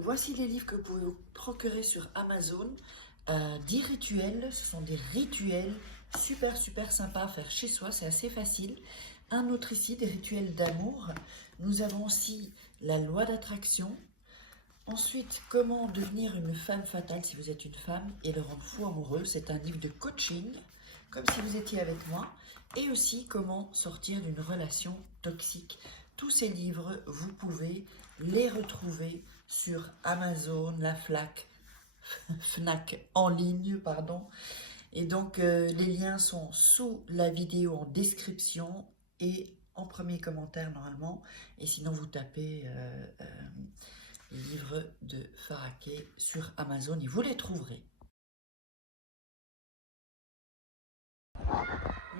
Donc voici les livres que vous pouvez vous procurer sur Amazon. 10 rituels, ce sont des rituels super sympas à faire chez soi, c'est assez facile. Un autre ici, des rituels d'amour. Nous avons aussi la loi d'attraction. Ensuite, comment devenir une femme fatale si vous êtes une femme et le rendre fou amoureux. C'est un livre de coaching, comme si vous étiez avec moi. Et aussi, comment sortir d'une relation toxique. Tous ces livres, vous pouvez les retrouver sur Amazon, la Fnac en ligne, pardon. Et donc, les liens sont sous la vidéo en description et en premier commentaire normalement. Et sinon, vous tapez livres de Faraquet sur Amazon et vous les trouverez.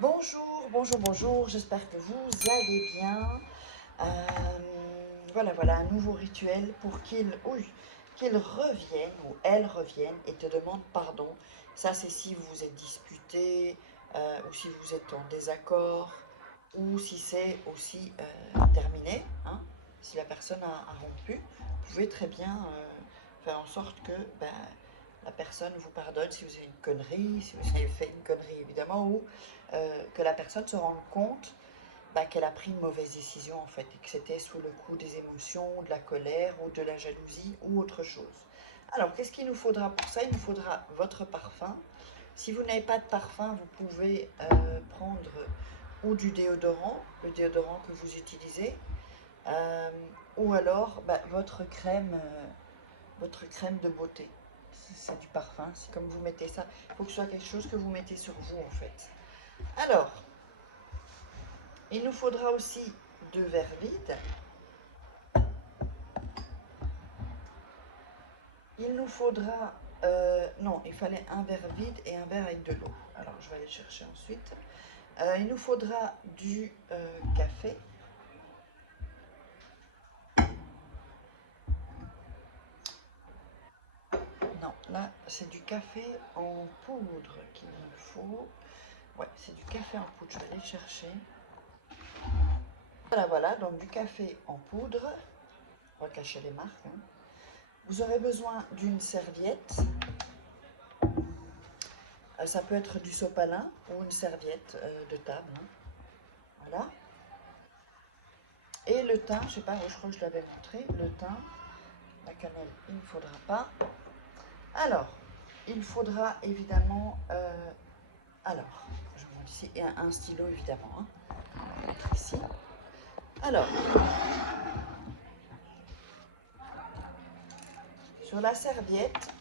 Bonjour, j'espère que vous allez bien. Voilà, un nouveau rituel pour qu'il revienne ou elle revienne et te demande pardon. Ça, c'est si vous vous êtes disputé ou si vous êtes en désaccord ou si c'est aussi terminé. Hein. Si la personne a rompu, vous pouvez très bien faire en sorte que la personne vous pardonne si vous avez une connerie, si vous avez fait une connerie évidemment, ou que la personne se rende compte qu'elle a pris une mauvaise décision en fait, et que c'était sous le coup des émotions, de la colère ou de la jalousie ou autre chose. Alors, qu'est-ce qu'il nous faudra pour ça? Il nous faudra votre parfum. Si vous n'avez pas de parfum, vous pouvez prendre ou du déodorant, le déodorant que vous utilisez, ou alors votre crème de beauté. C'est du parfum, c'est comme vous mettez ça. Il faut que ce soit quelque chose que vous mettez sur vous en fait. Alors, il nous faudra aussi 2 verres vides. Il nous faudra... non, il fallait un verre vide et un verre avec de l'eau. Alors, je vais aller chercher ensuite. Il nous faudra du café. Non, là, c'est du café en poudre qu'il nous faut. Ouais, c'est du café en poudre. Je vais aller le chercher. Voilà, donc du café en poudre. On va cacher les marques. Hein. Vous aurez besoin d'une serviette. Ça peut être du sopalin ou une serviette de table. Hein. Voilà. Et le thym, je sais pas, je crois que je l'avais montré. Le thym, la cannelle, il ne faudra pas. Alors, il faudra évidemment... alors, je vous montre ici, et un stylo évidemment. Hein. On va mettre ici. Alors, sur la serviette,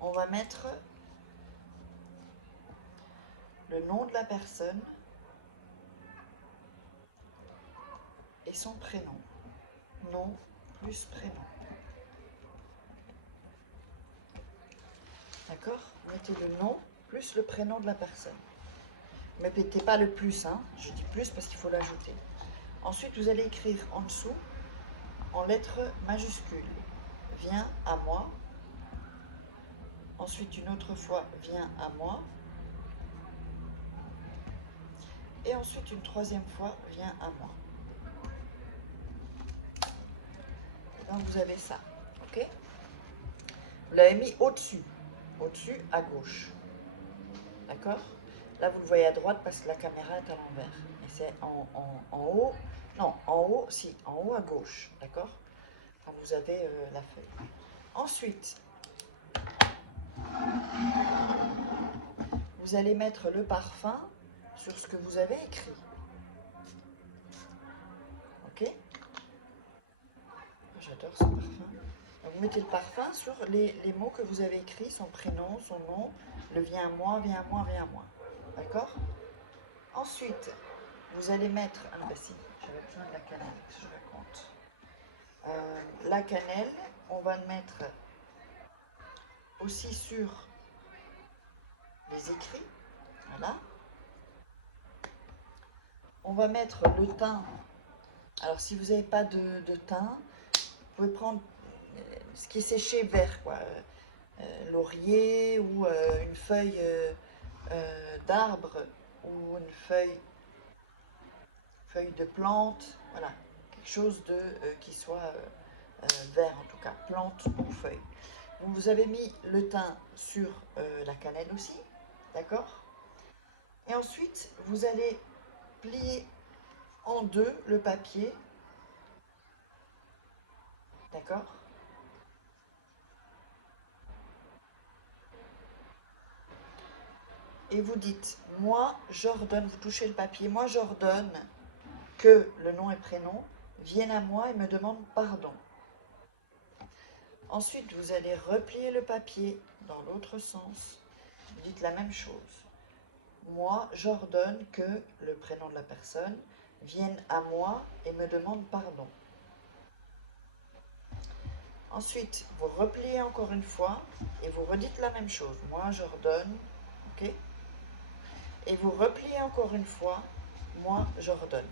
on va mettre le nom de la personne et son prénom. Nom plus prénom. D'accord? Mettez le nom plus le prénom de la personne. Ne mettez pas le plus, hein. Je dis plus parce qu'il faut l'ajouter. Ensuite, vous allez écrire en dessous, en lettres majuscules, viens à moi. Ensuite, une autre fois, viens à moi. Et ensuite, une troisième fois, viens à moi. Et donc, vous avez ça, ok? Vous l'avez mis au-dessus à gauche. D'accord? Là, vous le voyez à droite parce que la caméra est à l'envers. Et c'est en haut, non, en haut à gauche, d'accord? Quand vous avez la feuille. Ensuite, vous allez mettre le parfum sur ce que vous avez écrit. Ok? J'adore ce parfum. Donc, vous mettez le parfum sur les mots que vous avez écrits, son prénom, son nom, le viens à moi, viens à moi, viens à moi. D'accord? Ensuite, vous allez mettre... Ah non, si, j'avais besoin de la cannelle, je raconte. La cannelle, on va le mettre aussi sur les écrits. Voilà. On va mettre le thym. Alors, si vous n'avez pas de thym, vous pouvez prendre ce qui est séché vert, quoi. Laurier ou une feuille d'arbre ou une feuille de plante. Voilà. Quelque chose qui soit vert en tout cas, plante ou feuille. Vous avez mis le thym sur la cannelle aussi, d'accord? Et ensuite, vous allez plier en deux le papier, d'accord? Et vous dites, moi j'ordonne, vous touchez le papier, moi j'ordonne que le nom et prénom viennent à moi et me demandent pardon. Ensuite, vous allez replier le papier dans l'autre sens. Vous dites la même chose. Moi, j'ordonne que le prénom de la personne vienne à moi et me demande pardon. Ensuite, vous repliez encore une fois et vous redites la même chose. Moi, j'ordonne, ok? Et vous repliez encore une fois. Moi, j'ordonne.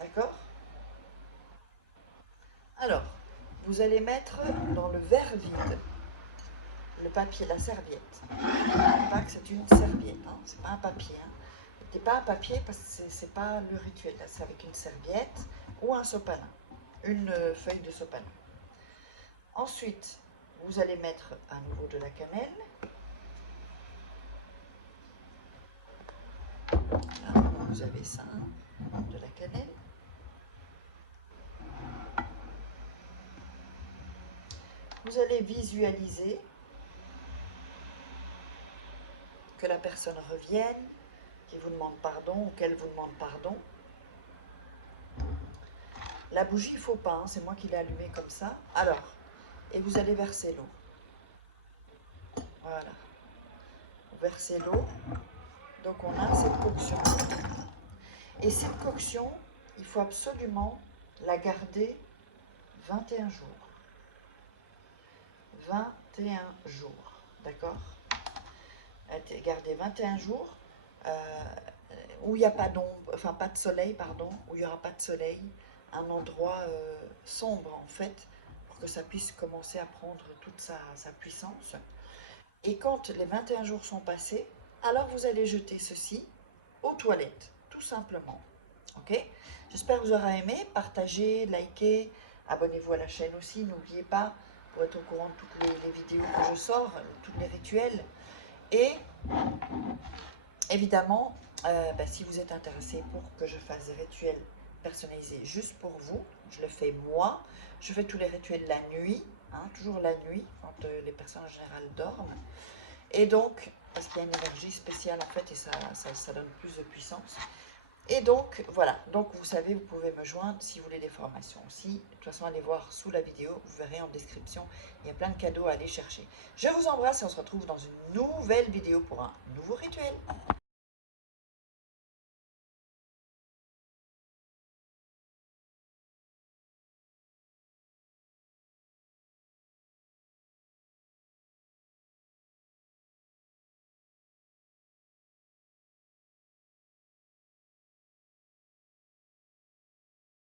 D'accord? Alors, vous allez mettre dans le verre vide le papier, la serviette. Pas que c'est une serviette, hein, c'est pas un papier. Hein. C'est pas un papier parce que c'est pas le rituel. C'est avec une serviette ou un sopalin, une feuille de sopalin. Ensuite, vous allez mettre à nouveau de la cannelle. Là, vous avez ça, hein, de la cannelle. Vous allez visualiser que la personne revienne, qu'il vous demande pardon ou qu'elle vous demande pardon. La bougie, il ne faut pas, hein, c'est moi qui l'ai allumée comme ça. Alors, et vous allez verser l'eau. Voilà. Vous versez l'eau. Donc on a cette coction. Et cette coction, il faut absolument la garder 21 jours. 21 jours, d'accord? Garder 21 jours où il n'y a pas d'ombre, enfin pas de soleil, pardon, où il n'y aura pas de soleil, un endroit sombre en fait, pour que ça puisse commencer à prendre toute sa puissance. Et quand les 21 jours sont passés, alors vous allez jeter ceci aux toilettes, tout simplement. Ok? J'espère que vous aurez aimé, partagez, likez, abonnez-vous à la chaîne aussi, n'oubliez pas pour être au courant de toutes les vidéos que je sors, tous les rituels. Et évidemment, si vous êtes intéressé pour que je fasse des rituels personnalisés juste pour vous, je le fais moi. Je fais tous les rituels la nuit, hein, toujours la nuit, quand les personnes en général dorment. Et donc, parce qu'il y a une énergie spéciale en fait, et ça donne plus de puissance. Et donc, voilà. Donc, vous savez, vous pouvez me joindre si vous voulez des formations aussi. De toute façon, allez voir sous la vidéo. Vous verrez en description. Il y a plein de cadeaux à aller chercher. Je vous embrasse et on se retrouve dans une nouvelle vidéo pour un nouveau rituel.